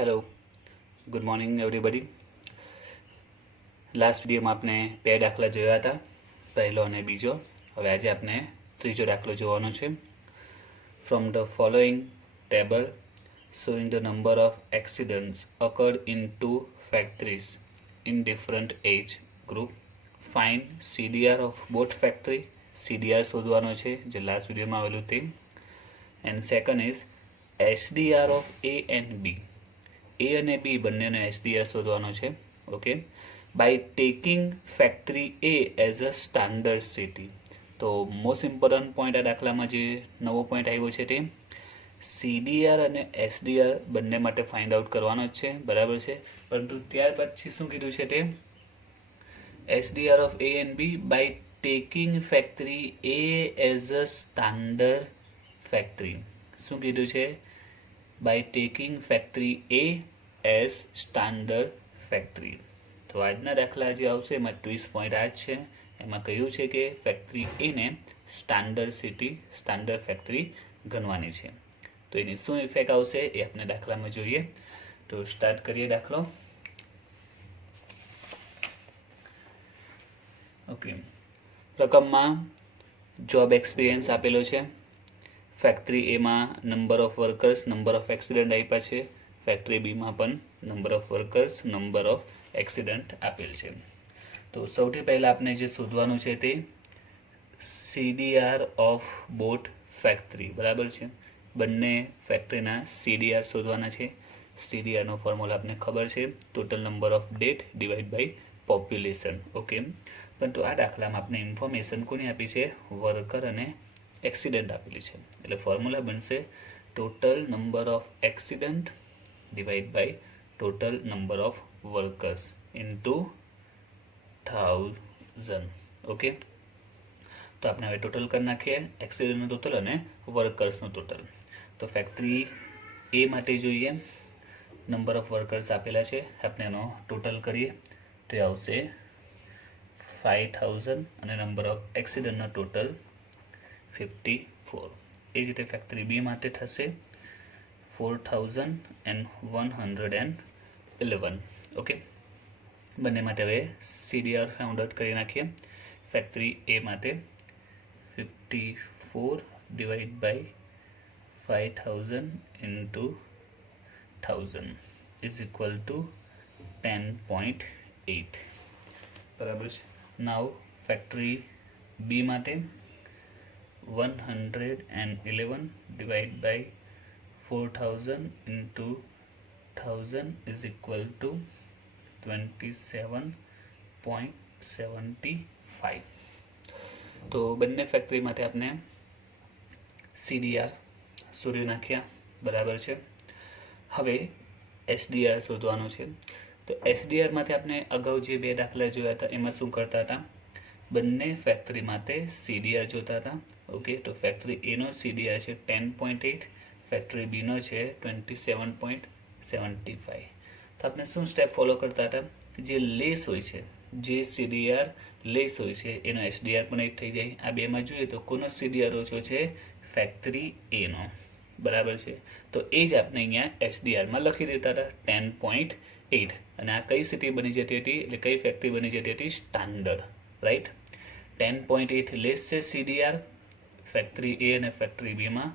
Hello, good morning everybody. Last વિડીયોમાં આપણે બે દાખલા જોયા હતા, પહેલો અને બીજો. હવે આજે આપણે ત્રીજો દાખલો જોવાનો છે. From the following table showing the number of accidents occurred in two factories in different age group, find CDR of both factory. CDR શોધવાનો છે, જે લાસ્ટ વિડીયોમાં આવેલું તે. And second is SDR of A and B. A અને B બંનેનો SDR શોધવાનો છે. Okay, by taking factory A as a standard city. તો મોસ્ટ ઇમ્પોર્ટન્ટ પોઈન્ટ આ દાખલામાં જે નવો પોઈન્ટ આવ્યો છે તે CDR અને SDR બંને માટે ફાઇન્ડ આઉટ કરવાનો જ છે, બરાબર છે. પરંતુ ત્યારબાદ શું કીધું છે તે SDR of A and B by taking factory A as a standard factory. શું કીધું છે? By taking factory A as standard factory. તો આજના દાખલા જે આવશે એમાં ટ્વિસ્ટ પોઈન્ટ આ જ છે. એમાં કહ્યું છે કે ફેક્ટરી એને સ્ટાન્ડર્ડ સિટી, સ્ટાન્ડર્ડ ફેક્ટરી ગણવાની છે. તો એની શું ઇફેક્ટ આવશે એ આપણે દાખલામાં જોઈએ. તો સ્ટાર્ટ કરીએ દાખલો. ઓકે, રકમમાં જોબ એક્સપિરિયન્સ આપેલો છે. ફેક્ટરી એમાં number of workers, number of accident આપ્યા છે. ફેક્ટરી બીમાં પણ number of workers, number of accident આપેલ છે. તો સૌથી પહેલાં આપણે જે શોધવાનું છે તે CDR ઓફ બોથ ફેક્ટરી, બરાબર છે. બંને ફેક્ટરીના CDR શોધવાના છે. CDRનો ફોર્મ્યુલા આપને ખબર છે, total number of death divide by population. Okay, પરંતુ આ દાખલામાં આપણે ઇન્ફોર્મેશન કોની આપી છે? વર્કર અને એક્સિડન્ટ આપેલી છે. એટલે ફોર્મ્યુલા બનશે total number of accident divide by total number of workers into 1000. Okay, તો આપણે હવે ટોટલ કરી નાખીએ, એક્સિડન્ટનું ટોટલ અને વર્કર્સનું ટોટલ. તો ફેક્ટરી એ માટે જોઈએ, નંબર ઓફ વર્કર્સ આપેલા છે, આપણે એનો ટોટલ કરીએ તો એ આવશે 5000 અને નંબર ઓફ એક્સિડન્ટનો ટોટલ 54. એ જ રીતે ફેક્ટરી બી માટે થશે 4111. ઓકે, બંને માટે હવે CDR ફાઇન્ડ આઉટ કરી નાખીએ. ફેક્ટરી એ માટે 54 divide by 5000 into 1000 is equal to 10.8, બરાબર છે. નાવ ફેક્ટરી બી માટે 111 divided by 4000 into 1000 is equal to 27.75. તો બંને ફેક્ટરી માટે આપણે CDR શોધી નાખ્યા, બરાબર છે. હવે SDR શોધવાનું છે. તો SDR માંથી આપણે અગાઉ જે બે દાખલા જોયા હતા એમાં શું કરતા હતા? બંને ફેક્ટરી માટે CDR જોતા હતા. ઓકે, તો ફેક્ટરી એનો CDR છે 10.8, ફેક્ટરી બીનો છે 27.75. તો આપણે શું સ્ટેપ ફોલો કરતા હતા? જે લેસ હોય છે, જે CDR લેસ હોય છે એનો SDR પણ 8 થઈ જાય. આ બેમાં જોઈએ તો કોનો CDR ઓછો છે? ફેક્ટરી એનો, બરાબર છે. તો એ જ આપણે અહીંયા SDRમાં લખી દેતા હતા 10.8. અને આ કઈ સિટી બની જતી હતી, એટલે કઈ ફેક્ટરી બની જતી હતી? Standard, right. 10.8 લેસ છે CDR ફેક્ટરી એ અને ફેક્ટરી બીમાં.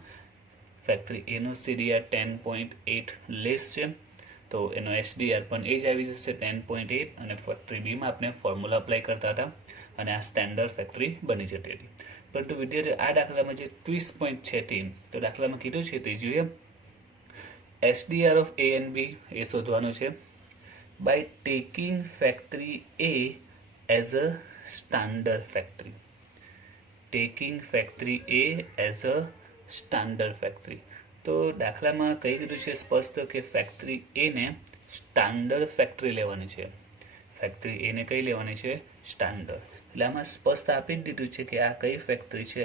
ફેક્ટરી એનો CDR 10.8 લેસ છે, તો એનો SDR પણ એ જ આવી જશે 10.8. અને ફેક્ટરી બીમાં આપણે ફોર્મ્યુલા અપ્લાય કરતા હતા અને આ સ્ટાન્ડર્ડ ફેક્ટરી બની જતી હતી. પરંતુ વિદ્યાર્થીઓ, આ દાખલામાં જે ટ્વિસ્ટ પોઈન્ટ છે તે, તો દાખલામાં કીધું છે તે જોઈએ. SDR of A and B એ શોધવાનું છે by taking factory A as a standard factory. Taking factory A as a standard factory. તો દાખલામાં કહી દીધું છે સ્પષ્ટ કે ફેક્ટરી એને સ્ટાન્ડર્ડ ફેક્ટરી લેવાની છે. ફેક્ટરી એને કઈ લેવાની છે? સ્ટાન્ડર્ડ. એટલે આમાં સ્પષ્ટ આપી જ દીધું છે કે આ કઈ ફેક્ટરી છે?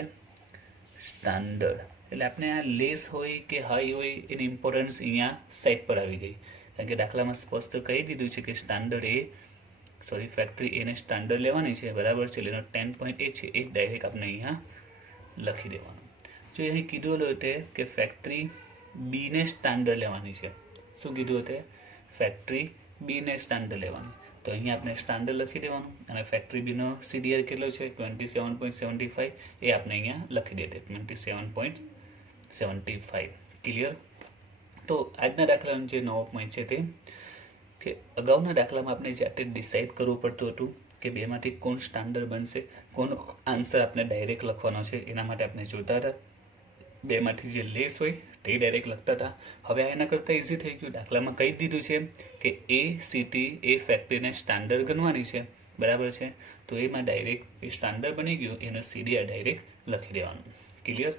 સ્ટાન્ડર્ડ. એટલે આપણે આ લેસ હોય કે હાઈ હોય એની ઇમ્પોર્ટન્સ અહીંયા સાઈડ પર આવી ગઈ, કારણ કે દાખલામાં સ્પષ્ટ કહી દીધું છે કે ફેક્ટરી એને સ્ટાન્ડર્ડ લેવાની છે, બરાબર છે. એનો 10.8 છે એ ડાયરેક્ટ આપણે અહીંયા લખી દેવાનું. જો અહીં કીધું હોય કે ફેક્ટરી બીને સ્ટાન્ડર્ડ લેવાની છે, શું કીધું હતું? ફેક્ટરી બીને સ્ટાન્ડર્ડ લેવાનું. તો અહીંયા આપણે સ્ટાન્ડર્ડ લખી દેવાનું અને ફેક્ટરી બીનો CDR કેટલો છે 27.75 એ આપણે અહીંયા લખી દઈએ 27.75. ક્લિયર? તો આજના દાખલાનો જે નવો પોઈન્ટ છે તે કે અગાઉના દાખલામાં આપણે જાતે ડિસાઇડ કરવું પડતું હતું કે બેમાંથી કોણ સ્ટાન્ડર્ડ બનશે, કોનો આન્સર આપણે ડાયરેક્ટ લખવાનો છે. એના માટે આપણે જોતા હતા બેમાંથી જે લેસ હોય તે ડાયરેક્ટ લખતા હતા. હવે એના કરતાં ઇઝી થઈ ગયું. દાખલામાં કહી દીધું છે કે એ સિટી એ ફેક્ટરીને સ્ટાન્ડર્ડ ગણવાની છે, બરાબર છે. તો એમાં ડાયરેક્ટ એ સ્ટાન્ડર્ડ બની ગયું, એનો CDR ડાયરેક્ટ લખી દેવાનું. ક્લિયર?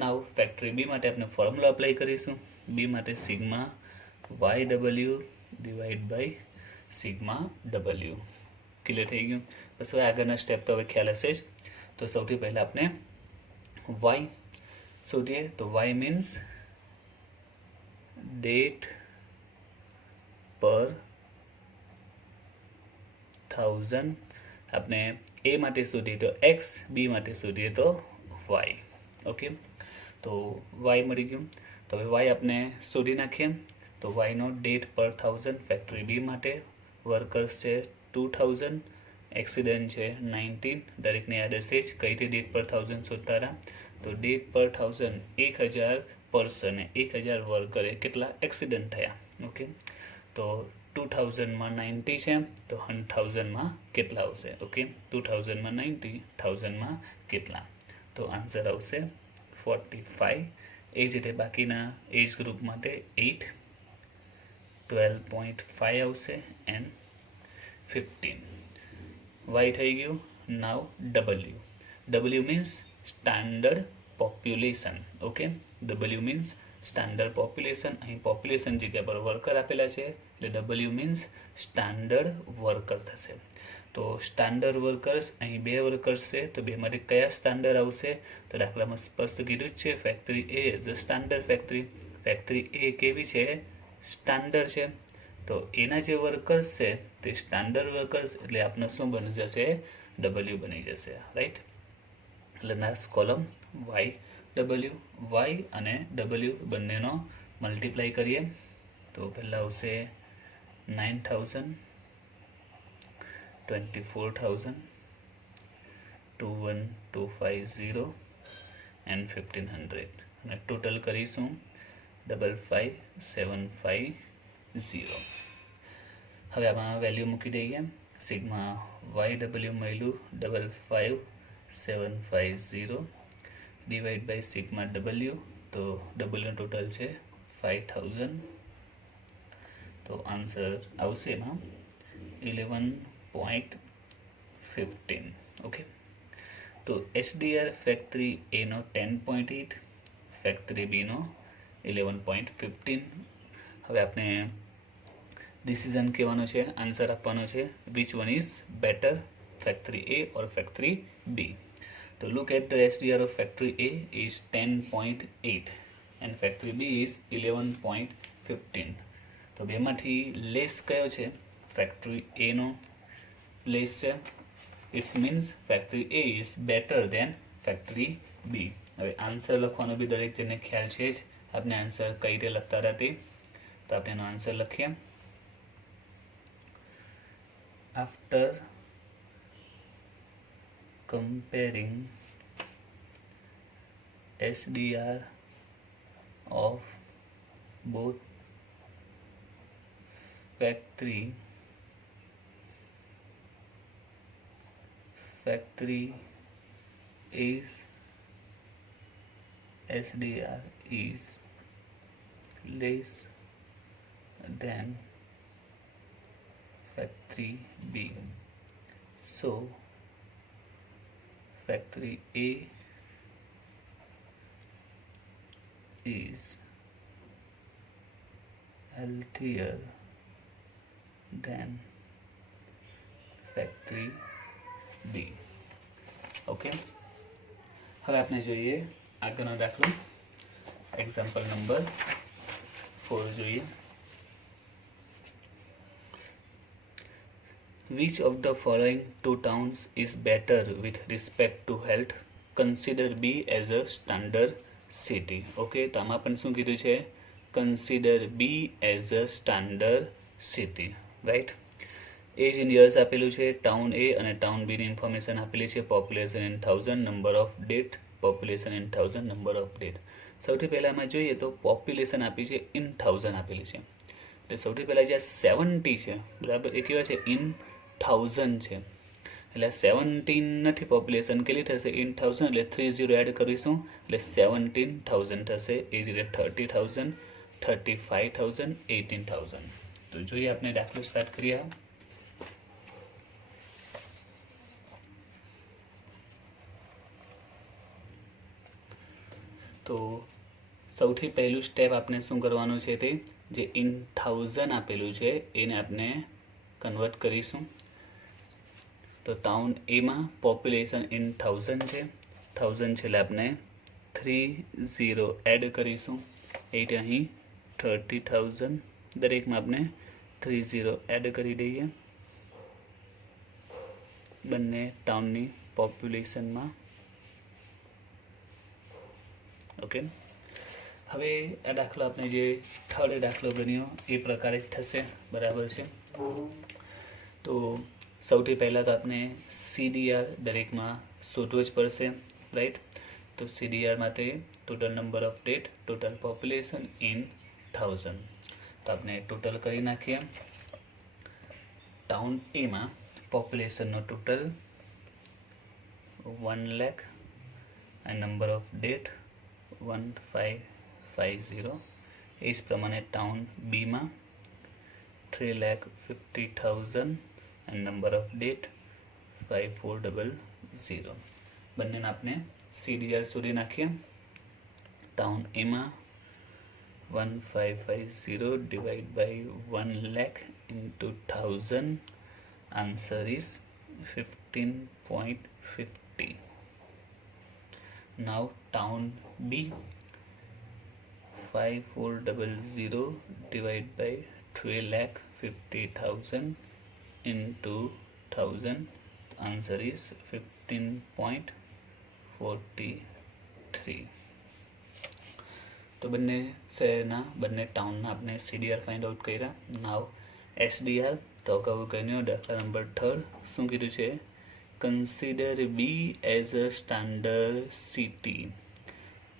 નાવ ફેક્ટરી બી માટે આપણે ફોર્મ્યુલા અપ્લાય કરીશું. બી માટે sigma YW divide by sigma W. Clear થઈ ગયું? બસ હવે આગળના સ્ટેપ તો હવે ખ્યાલ હશે જ. તો સૌથી પહેલાં આપણે Y શોધીએ. તો Y મીન્સ ડેટ પર 1000. આપણે એ માટે શોધીએ તો X, બી માટે શોધીએ તો Y. ઓકે, તો Y મળી ગયું. તો હવે Y આપણે શોધી નાખીએ. તો Y નો ડેટ પર 1000 ફેક્ટરી બી માટે, વર્કર્સ છે 2000, એક્સિડન્ટ છે 19. દરેકને યાદ હશે જ કઈ રીતે ડેટ પર 1000 શોધતા હતા. તો ડેટ પર 1000 1000 પર્સને 1000 વર્કરે કેટલા એક્સિડન્ટ થયા. ઓકે, તો 2000માં 90 છે તો 1000માં કેટલા આવશે? ઓકે, 2000માં 90, 1000માં કેટલા? તો આન્સર આવશે 45. એ જ રીતે બાકીના એજ ગ્રુપ માટે 8, 12.5 આવશે એન્ડ 15. Y થઈ ગયું. નાવ W means standard population. Okay, W means standard population. અહીં પોપ્યુલેશન જગ્યા પર વર્કર આપેલા છે એટલે W મીન્સ સ્ટાન્ડર્ડ વર્કર થશે. તો સ્ટાન્ડર્ડ વર્કર્સ, અહીં 2 વર્કર્સ છે તો બેમાંથી કયા સ્ટાન્ડર્ડ આવશે? તો દાખલામાં સ્પષ્ટ કીધું જ છે factory A is a standard factory. Factory A કેવી છે? સ્ટાન્ડર્ડ છે. તો એના જે વર્કર્સ છે તે સ્ટાન્ડર્ડ વર્કર્સ એટલે આપણે શું બની જશે? W બની જશે. રાઈટ? એટલે લાસ્ટ કોલમ Y અને W બંનેનો મલ્ટીપ્લાય કરીએ તો પહેલાં આવશે 9000, 24,000, 21250 એન્ડ 1500 અને ટોટલ કરીશું 55750. હવે આમાં વેલ્યુ મૂકી દઈએ. સિગ્મા YW મળ્યું 55750 ડિવાઈડ બાય સિગ્મા W. તો W નું ટોટલ છે 5000. તો આન્સર આવશે એમાં 11.15. ઓકે, તો SDR ફેક્ટરી A નો 10.8, ફેક્ટરી B નો 11.15. હવે આપણે ડિસિઝન કહેવાનો છે, આન્સર આપવાનો છે. Which one is better, factory A or factory B? તો look at the SDR of factory A is 10.8 and factory B is 11.15. તો બેમાંથી લેસ કયો છે? ફેક્ટરી A નો લેસ છે. It's means factory A is better than factory B. હવે answer લખવાનો B દરેક જણને ખ્યાલ છે જ. આપણે આન્સર કઈ રીતે લખતા હતા તે, તો આપણે એનો આન્સર લખીએ. After comparing SDR of both factory A's SDR is less than factory B. So factory A is healthier than factory B. Okay, હવે આપણે જોઈએ આગળનો દાખલો. એક્ઝામ્પલ નંબર 4 જોઈએ. Which of the following two towns is better with respect to health? Consider B as a standard city. Okay, તો આમાં પણ શું કીધું છે? Consider B as a standard city, right. Age in years આપેલું છે, town A અને town બીની ઇન્ફોર્મેશન આપેલી છે, population in 1000, number of death, population in 1000, number of death. સૌથી પહેલાં જોઈએ તો પોપ્યુલેશન આપી છે ઇન 1000 આપેલી છે, એટલે સૌથી પહેલાં જે 70 છે, બરાબર, એ કેવા છે ઇન 1000 છે, એટલે 17 નથી, પોપ્યુલેશન કેટલી થશે ઇન 1000, એટલે 30 એડ કરીશું એટલે 17,000 થશે. એ જ રીતે 30,000, 35,000, 18,000. તો જોઈએ આપણે દાખલો સ્ટાર્ટ કરીએ. તો સૌથી પહેલું સ્ટેપ આપણે શું કરવાનું છે, તે જે ઇન 1000 આપેલું છે એને આપણે કન્વર્ટ કરીશું. તો ટાઉન એમાં પોપ્યુલેશન ઇન 1000 છે, 1000 છે એટલે આપણે 30 એડ કરીશું, એટલે અહીં 30,000, દરેકમાં આપણે 30 એડ કરી દઈએ બંને ટાઉનની પોપ્યુલેશનમાં. ઓકે, હવે આ દાખલો આપણે જે થર્ડ દાખલો ગણ્યો એ પ્રકારે જ થશે, બરાબર છે. તો સૌથી પહેલાં તો આપણે સીડીઆર દરેકમાં શોધવું જ પડશે, રાઈટ. તો સીડીઆર માટે total number of date, total population in 1000. તો આપણે ટોટલ કરી નાખીએ. ટાઉન એમાં પોપ્યુલેશનનો ટોટલ 1 લાખ અને નંબર ઓફ ડેટ 1550. એ જ પ્રમાણે town બીમાં 3,50,000 and number of date 5400. બંનેને આપણે સીડીઆર શોધી નાખીએ. ટાઉન એમાં 1550 divided by 1 lakh into 1000, answer is 15.50. now town B, 5400 divided by 3,50,000 into 1000, answer is 15.43. તો બંને શહેરના, બંને ટાઉનના આપણે સીડીઆર ફાઇન્ડ આઉટ કર્યા. નાવ એસડીઆર તો અગાઉ ગણ્યો દાખલા નંબર 3 શું કીધું છે, consider B as a standard city.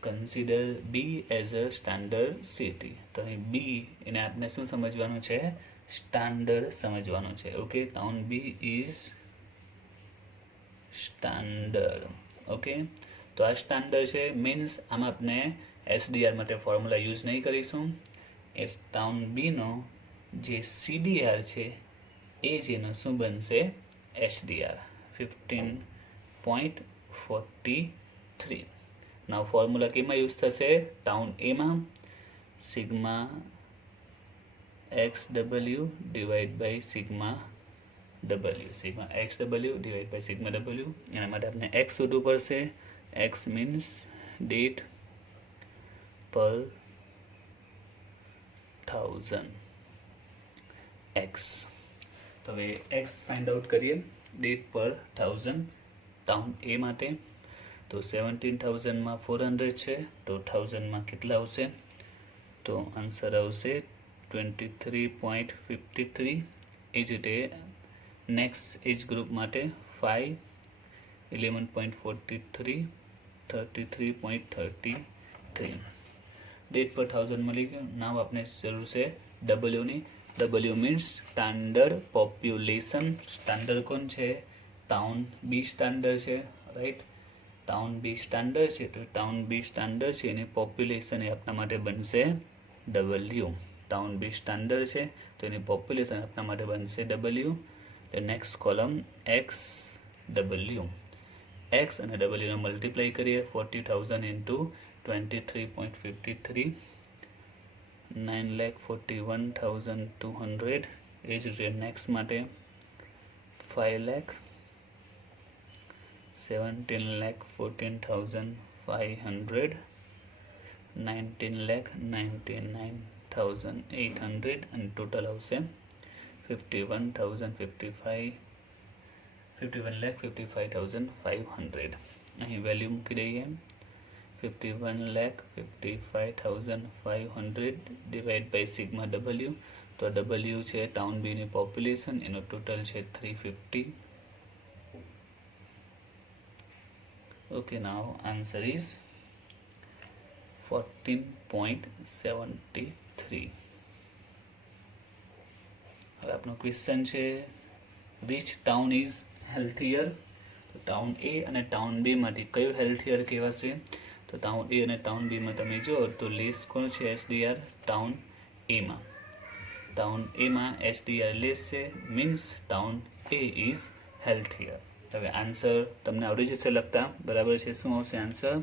Consider B as a standard city. તો અહીં બી એને આપણે શું સમજવાનું છે, સ્ટાન્ડર્ડ સમજવાનું છે. Okay, town B is standard. Okay, તો આ સ્ટાન્ડર્ડ છે, મીન્સ આમાં આપણે એસડીઆર માટે ફોર્મ્યુલા યુઝ નહીં કરીશું. એ ટાઉન બીનો જે સીડીઆર છે એ જ એનો શું બનશે, એસડીઆર 15.43. નાવ ફોર્મ્યુલા કેમાં યુઝ થશે, ટાઉન એમાં sigma X W divide by sigma W, sigma X W divide by sigma W. એના માટે આપણે એક્સ શોધવું પડશે. એક્સ મીન્સ ડેટ પર 1000 એક્સ. તો હવે એક્સ ફાઇન્ડ આઉટ કરીએ, ડેટ પર 1000 ટાઉન એ માટે. તો 17,000માં 400 છે, તો 1000માં કેટલા આવશે, તો આન્સર આવશે 23.53. એ જ રીતે નેક્સ્ટ એજ ગ્રુપ માટે 5, 11.43, 33.33. ડેટ પર 1000 મળી ગયો. નામ આપણે જરૂર છે ડબલ્યુની. W means standard population. Standard કોણ છે, ટાઉન બી સ્ટાન્ડર્ડ છે, રાઈટ. ટાઉન બી સ્ટાન્ડર્ડ છે, તો ટાઉન બી સ્ટાન્ડર્ડ છે એની પોપ્યુલેશન એ આપણા માટે બનશે ડબલ્યુ. ટાઉન બી સ્ટાન્ડર્ડ છે તો એની પોપ્યુલેશન આપણા માટે બનશે ડબલ્યુ. તો next column x W. X અને ડબલ્યુને મલ્ટીપ્લાય કરીએ. 40,000 ઇન્ટુ 23.53, 9,41,200. એ જ રીતે નેક્સ્ટ માટે 5 17,14,500, 19,99,800 અને ટોટલ આવશે 51,55,500. અહીં વેલ્યુ મૂકી દઈએ 51,55,500 ડિવાઈડ બાય સિગ્મા ડબલ્યુ. તો ડબલ્યુ છે ટાઉન બીની પોપ્યુલેશન, એનો ટોટલ છે 350. Okay, now answer is 14.73. હવે આપણો ક્વેશ્ચન છે વિચ ટાઉન ઇઝ હેલ્થિયર. તો ટાઉન એ અને ટાઉન બી માંથી કયું હેલ્થિયર કહેવાશે? તો ટાઉન એ અને ટાઉન બીમાં તમે જો તો લેસ કોણ છે? એસડીઆર ટાઉન એમાં. ટાઉન એમાં એસડીઆર લેસ છે, મીન્સ ટાઉન એ ઇઝ હેલ્થિયર. હવે આન્સર તમને આવડી જશે લખતા, બરાબર છે? શું આવશે answer?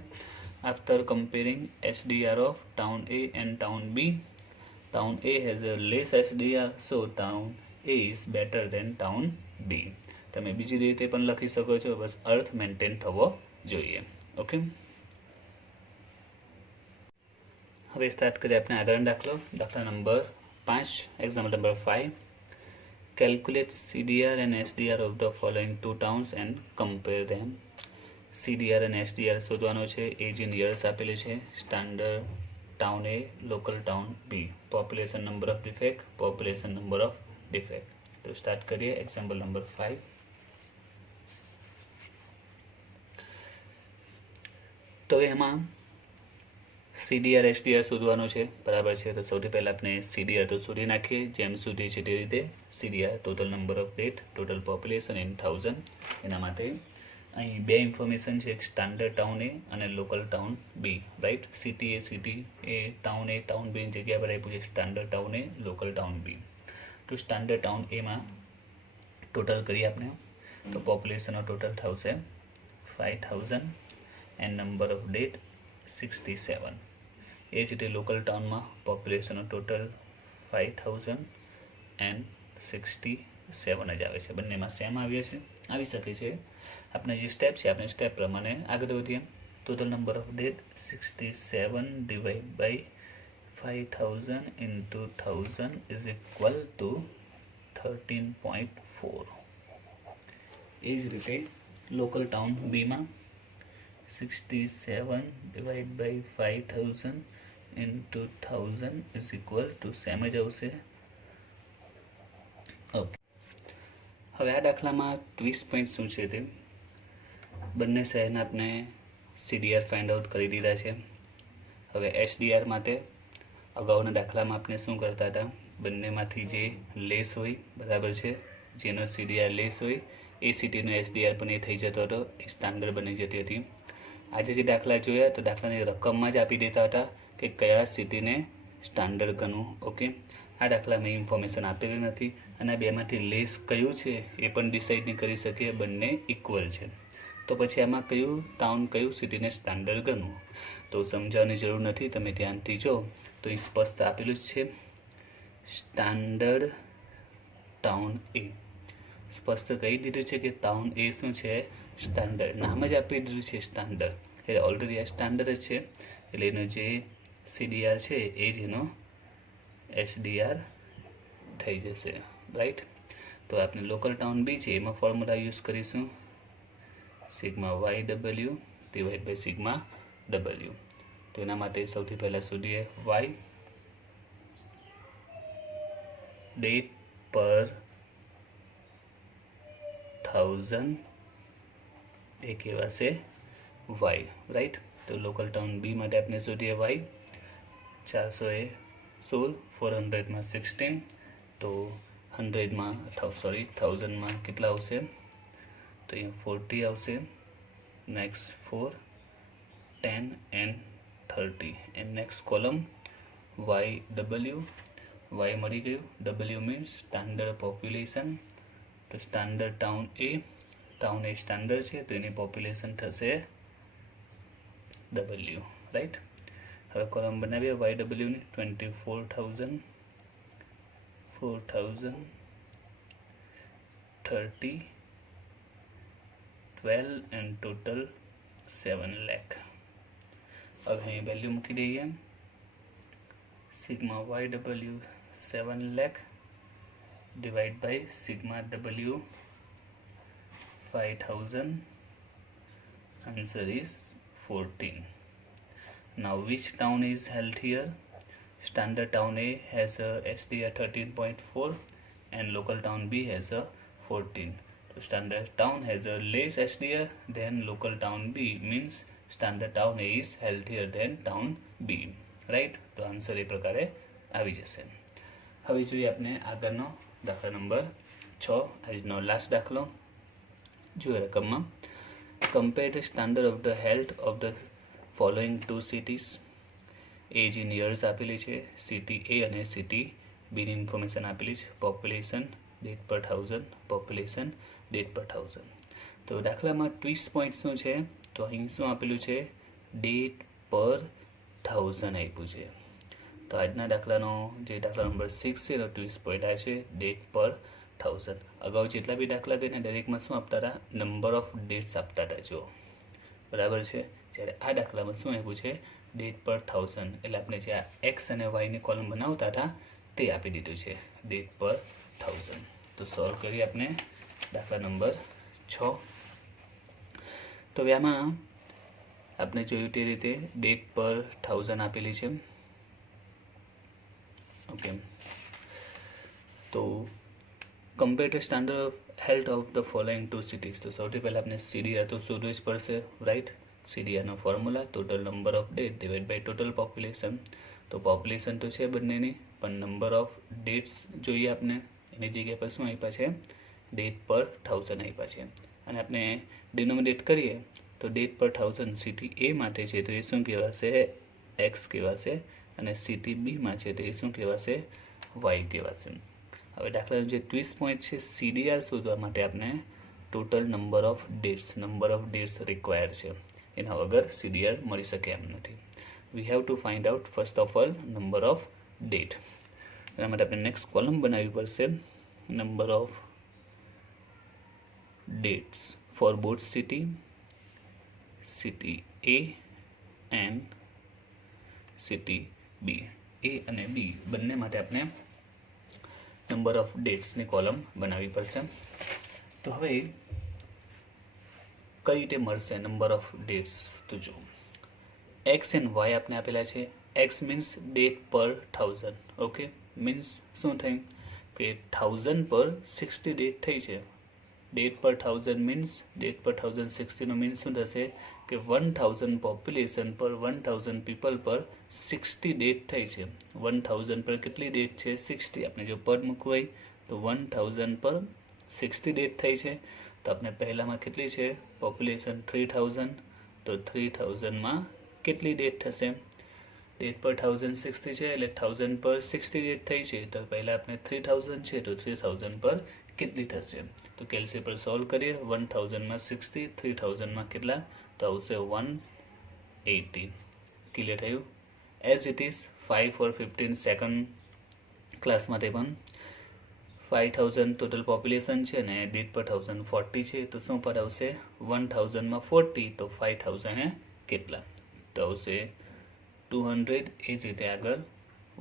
After comparing SDR of town A and town B, town A has a less SDR, so town A is better than town B. તમે બીજી રીતે પણ લખી શકો છો, બસ અર્થ મેન્ટેન થવો જોઈએ. ઓકે, હવે સ્ટાર્ટ કરીએ આપણે આગળનો દાખલો. દાખલા number 5, example number 5. Calculate CDR and SDR of the following two towns and compare them. CDR અને SDR શોધવાનો છે. એજ ઇન યર્સ આપેલું છે. Standard town A, local town B, population number of defect, population number of defect. તો start કરીએ example number 5. તો એમાં CDR SDR શોધવાનો છે, બરાબર છે? તો સૌથી પહેલાં આપણે CDR તો શોધી નાખીએ, જેમ શોધીએ છે તે રીતે. CDR total number of date, total population in 1000. એના માટે અહીં બે ઇન્ફોર્મેશન છે, એક સ્ટાન્ડર્ડ ટાઉન એ અને local town B, right? City A town બીની જગ્યા પર આપ્યું છે standard town A, local town B. તો સ્ટાન્ડર્ડ ટાઉન એમાં ટોટલ કરીએ આપણે, તો પોપ્યુલેશનનો ટોટલ થશે 5000 એન્ડ નંબર ઓફ ડેટ 67. એ જ રીતે લોકલ ટાઉનમાં પોપ્યુલેશનનો ટોટલ 5067 જ આવે છે. બંનેમાં સેમ આવી શકે છે. આપણે જે સ્ટેપ છે આપણે સ્ટેપ પ્રમાણે આગળ વધીએ. Total number of death 67 divide by 5000 into 1000 is equal to 13.4. એ જ રીતે લોકલ ટાઉન બીમાં 67 divided by 5000 into 1000 is equal to same જ આવશે. ઓકે, હવે આ દાખલામાં ટ્વિસ્ટ પોઈન્ટ શું છે તે બંને શહેરના આપણે CDR ફાઇન્ડ આઉટ કરી દીધા છે. હવે SDR માટે અગાઉના દાખલામાં આપણે શું કરતા હતા? બંનેમાંથી જે લેસ હોય, બરાબર છે, જેનો CDR લેસ હોય એ સિટીનો SDR પણ એ થઈ જતો હતો, એ સ્ટાન્ડર્ડ બની જતી હતી. આજે જે દાખલા જોયા તો દાખલાની રકમમાં જ આપી દેતા હતા કે કયા સિટીને સ્ટાન્ડર્ડ ગણવું. ઓકે, આ દાખલામાં ઇન્ફોર્મેશન આપેલી નથી અને બેમાંથી લેસ કયું છે એ પણ ડિસાઇડ નહીં કરી શકીએ, બંને ઇક્વલ છે. તો પછી આમાં કયું ટાઉન કયું સિટીને સ્ટાન્ડર્ડ ગણવું? તો સમજાવવાની જરૂર નથી, તમે ધ્યાનથી જો તો એ સ્પષ્ટ આપેલું જ છે, સ્ટાન્ડર્ડ ટાઉન એ. સ્પષ્ટ કહી દીધું છે કે ટાઉન એ શું છે? સ્ટાન્ડર્ડ. નામ જ આપી દીધું છે સ્ટાન્ડર્ડ, એટલે ઓલરેડી આ સ્ટાન્ડર્ડ જ છે, એટલે એનો જે CDR છે એ જ એનો SDR થઈ જશે, રાઈટ? તો આપણે લોકલ ટાઉન બી છે એમાં ફોર્મ્યુલા યુઝ કરીશું, sigma YW divide by sigma W. તો એના માટે સૌથી પહેલાં શોધીએ Y, ડેટ પર 1000 એ કહેવાશે Y, રાઈટ? તો લોકલ ટાઉન બી માટે આપણે શોધીએ Y. 400 એ 16, 400માં 16, તો 1000માં કેટલા આવશે? તો અહીંયા 40 આવશે. Next 4, 10 and 30 and next column YW. Y મળી ગયું. W means standard population. તો સ્ટાન્ડર્ડ ટાઉન એ સ્ટાન્ડર્ડ છે તો એની પોપ્યુલેશન થશે W, રાઈટ? હવે કોલમ બનાવીએ YW ની 24,000, 4,000, 30, 12 એન્ડ ટોટલ 7 લાખ. હવે અહીં વેલ્યુ મૂકી દઈએ, sigma YW 7 lakh divide by sigma W 5000. Answer is 14. Now which town is healthier? Standard town A has a SDR 13.4 and local town B has a 14. So standard town has a less SDR than local town B, means standard town A is healthier than town B, right? તો answer એ પ્રકારે આવી જશે. હવે જોઈએ આપણે આગળનો દાખલા number 6, આજનો લાસ્ટ દાખલો. જોઈએ રકમમાં compare the standard of the health of the following two cities. Age in years આપેલી છે, સિટી એ અને સિટી બીની ઇન્ફોર્મેશન આપેલી છે, પોપ્યુલેશન ડેટ પર 1000, પોપ્યુલેશન ડેટ પર 1000. તો દાખલામાં ટ્વિસ્ટ પોઈન્ટ શું છે? તો અહીં શું આપેલું છે? ડેટ પર 1000 આપ્યું છે. તો આજના દાખલાનો જે દાખલા નંબર 6 છે એનો ટ્વિસ્ટ પોઈન્ટ આ છે, ડેટ પર 1000. અગાઉ જેટલા બી દાખલા ગઈને દરેકમાં શું આપતા હતા? નંબર ઓફ ડેટ્સ આપતા હતા. જો બરાબર છે. જ્યારે આ દાખલામાં શું આપ્યું છે? ડેટ પર 1000, એટલે આપણે જે આ એક્સ અને વાયની કોલમ બનાવતા હતા તે આપી દીધું છે, ડેટ પર 1000. તો સોલ્વ કરીએ આપણે દાખલા નંબર 6. તો હવે આમાં આપણે જોયું તે રીતે ડેટ પર 1000 આપેલી છે. ઓકે, તો compare to standard of health of the following two cities. તો સૌથી પહેલાં આપણે સીડીઆર તો શોધવું જ પડશે, રાઈટ? સીડીઆરનો formula total number of death divide by total population. તો પોપ્યુલેશન તો છે બંનેની, પણ નંબર ઓફ ડેટ્સ જોઈએ આપણે, એની જગ્યા પર શું આપ્યા છે? ડેટ પર 1000 આપ્યા છે. અને આપણે ડિનોમિનેટ કરીએ તો ડેટ પર 1000 સિટી એ માટે છે તો એ શું કહેવાશે? એક્સ કહેવાશે. અને સિટી બીમાં છે તો એ શું કહેવાશે? વાય કહેવાશે. હવે દાખલાનો જે ટ્વિસ્ટ પોઈન્ટ છે, સીડીઆર શોધવા માટે આપણે total number of deaths require છે. એના વગર સીડીઆર મળી શકે એમ નથી. We have to find out first of all number of death. એના માટે આપણે નેક્સ્ટ કોલમ બનાવવી પડશે, number of deaths for both city A and city B. A અને બી બંને માટે આપણે નંબર ઓફ ડેટ્સની કોલમ બનાવવી પડશે. તો હવે કઈ રીતે મળશે નંબર ઓફ ડેટ્સ? તો જો એક્સ એન્ડ વાય આપણે આપેલા છે. એક્સ મીન્સ ડેટ પર 1000. ઓકે, મીન્સ શું થયું કે 1000 પર 60 ડેટ થઈ છે. ડેટ પર 1000 મીન્સ ડેટ પર 1060 નો મીન્સ શું થશે કે 1000 પોપ્યુલેશન પર 1000 પીપલ પર 60 ડેટ થઈ છે. 1000 પર કેટલી ડેટ છે? 60. આપણે જો પદ મૂકવું હોય તો 1000 પર 60 ડેટ થઈ છે. તો આપણે પહેલામાં કેટલી છે? પોપ્યુલેશન 3000. તો 3000માં કેટલી ડેટ થશે? ડેટ પર 1060 છે એટલે 1000 પર 60 ડેટ થઈ છે. તો પહેલાં આપણે 3000 છે તો 3000 પર કેટલી થશે? તો કેલ્સી પર સોલ્વ કરીએ. 1000માં 60, 3000માં કેટલા? તો આવશે 180. ક્લિયર થયું? As it is 5 for 15 second class માટે પણ 5000 ટોટલ પોપ્યુલેશન છે ને ડેટ પર 1040 છે. તો શું પર આવશે? 1000માં 40 તો 5000 કેટલા? તો આવશે 200. એ જ રીતે આગળ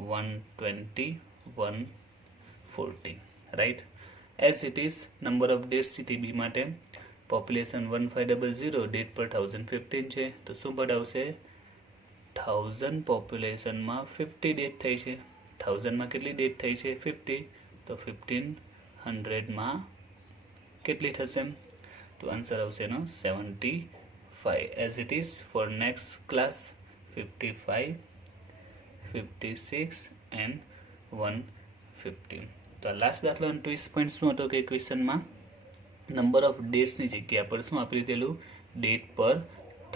120, 140, right? As it is number of death city B માટે પોપ્યુલેશન 1500, ડેટ પર 1015 છે. તો શું પદ આવશે? 1000 પોપ્યુલેશનમાં 50 ડેટ થઈ છે. 1000માં કેટલી ડેટ થઈ છે? 50. તો 1500માં કેટલી થશે? તો આન્સર આવશે એનો 75. As it is four next class 55, 56 and 150. તો આ લાસ્ટ દાખલાનો ટ્વિસ્ટ પોઈન્ટ શું હતો કે ક્વેશ્ચનમાં નંબર ઓફ ડેટ્સની જગ્યા પર શું આપી દીધેલું? ડેટ પર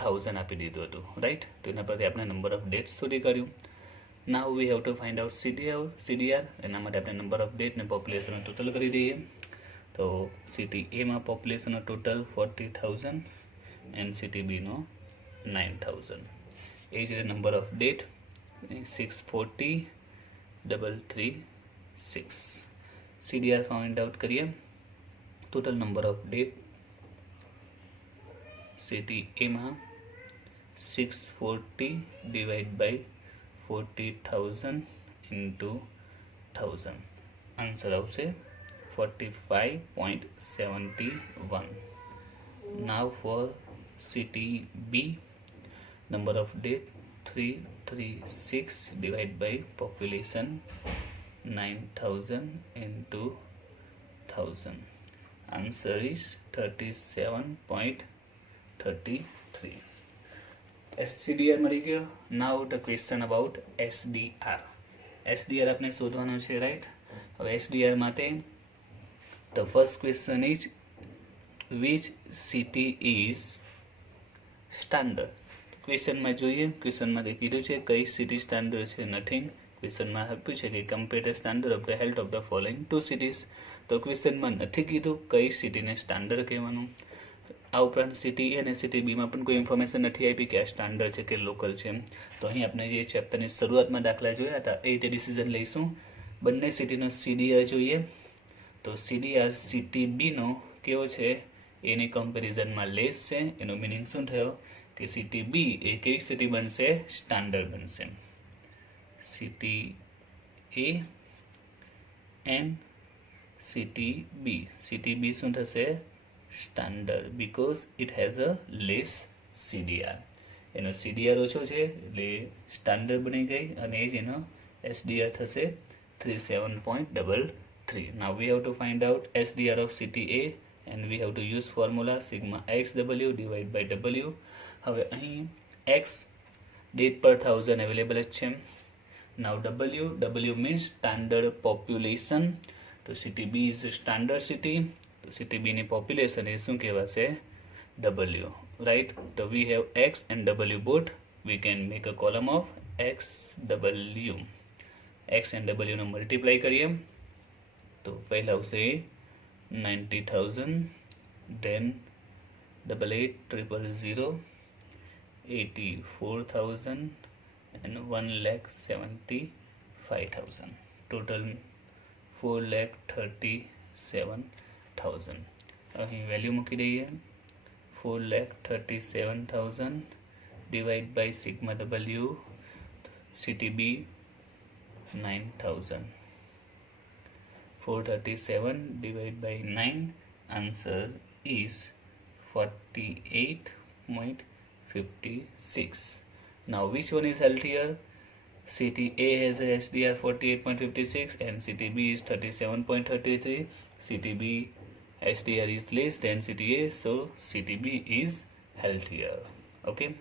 1000 આપી દીધું હતું, રાઈટ? તો એના પરથી આપણે નંબર ઓફ ડેટ્સ શોધી કાઢ્યું. Now we have to find out CDR. એના માટે આપણે નંબર ઓફ ડેટ ને પોપ્યુલેશનનો ટોટલ કરી દઈએ. તો સિટી એમાં પોપ્યુલેશનનો ટોટલ 40,000 એન્ડ સિટી બીનો 9,000. એ જ રીતે number of death 640, 336. CDR find out કરીએ. Total number of death city એમાં 640 ડિવાઇડ બાય 40,000 ઇન્ટુ 1000. આન્સર આવશે 45.71. Now for city B number of death 336 divided by population 9,000 into 1000. Answer is 37.33. SCDR મળી ગયો. Now the question about SDR. SDR આપણે શોધવાનો છે, રાઈટ? હવે SDR માટે the first question is which city is standard. ક્વેશ્ચનમાં જોઈએ, ક્વેશ્ચનમાં કીધું છે કઈ સિટી સ્ટાન્ડર્ડ છે, નથિંગ. ક્વેશ્ચનમાં આપ્યું છે કે compare the standard of the health of the following 2 cities. તો ક્વેશ્ચનમાં નથી કીધું કઈ સિટીને સ્ટાન્ડર્ડ કહેવાનું. આ ઉપરાંત સિટી એ અને સિટી બીમાં પણ કોઈ ઇન્ફોર્મેશન નથી આપી કે આ સ્ટાન્ડર્ડ છે કે લોકલ છે. તો અહીં આપણે જે ચેપ્ટરની શરૂઆતમાં દાખલા જોયા હતા એ રીતે ડિસિઝન લઈશું. બંને સિટીનો CDR જોઈએ. તો CDR સિટી બીનો કેવો છે, એની કમ્પેરિઝનમાં લેસ છે. એનો મિનિંગ શું થયો કે સિટી બી એ કેવી સિટી બનશે, સ્ટાન્ડર્ડ બનશે. City A and city B, city B શું થશે, standard, because it has a less CDR. એનો CDR ઓછો છે એટલે સ્ટાન્ડર્ડ બની ગઈ અને એ જ એનો SDR થશે 37.33. Now we have to find out SDR of city A and we have to use formula sigma XW divided by W. હવે અહીં X ડેટ પર 1000 અવેલેબલ જ છે. Now W means standard population. તો city B is a standard city. તો city B ની population એ શું કહેવાશે, W, right? તો we have X and W both. We can make a column of XW. X and W નો multiply કરીએ તો પહેલા આવશે 90,000, then 88,000, 84,000 and 1,75,000. Total 4,37,000. અહીં વેલ્યુ મૂકી દઈએ. 4,37,000 divide by sigma W, city B 9,000. 437 divided by 9, answer is 48.56. Now which one is healthier? City A has a SDR 48.56 and city B is 37.33. City B SDR is less than city A, so city B is healthier. Okay.